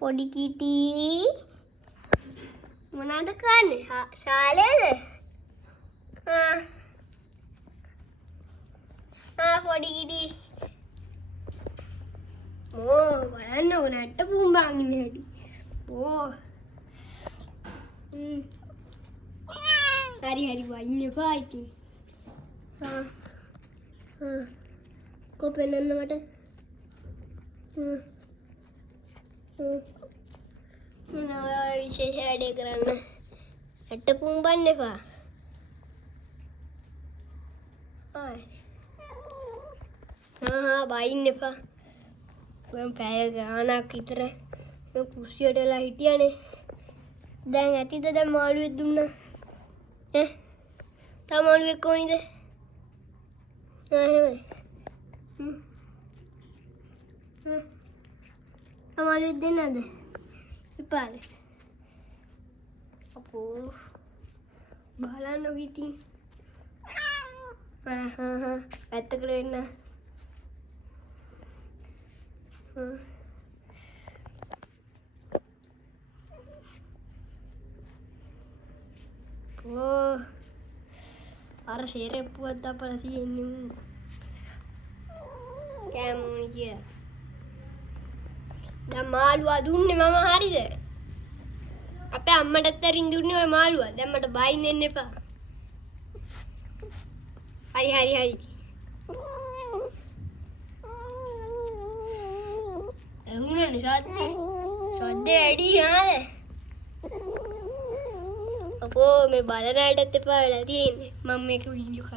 පොඩි කිටි මොනවද කන්නේ? ශාලේද? පොඩි කිටි. බලන්න ඕන නැට්ට පුම්බාගෙන ඉන්නේ හැටි. හරි වයින් එපා ඉතින්. කොපෙන්නන්න මට. මොනවා විශේෂ වැඩේ කරන්න. නැට්ට පුම්බන්න එපා. බයින්න එපා. මම පැය ගානක් විතර කුස්සියට වෙලා හිටියානේ. දැන් ඇතිද දැන් මාළුවෙක් දුන්නා? තව මාළුවෙක් ඕනිද? එහෙමයි. මාළුවෙක් දෙන්නද? එපාද? අපෝ බලන්න ඉතින්. පැත්තකට වෙන්න. අර සේරෙප්පුවත් අපල තියෙන්නේ කෑමෝනි කිය. දැන් මාළුවා දුන්නේ මම හරිද? අපේ අම්මටත් අරින් දුන්නේ ඔය මාළුවා. දැන් මට බයින්න එන්න එපා. හරි. එහුණනේ සද්දේ ඇඩි හාද? අපෝ මේ බලන අයටත් එපා වෙලා තියෙන්නේ. මම මේක වීඩියෝ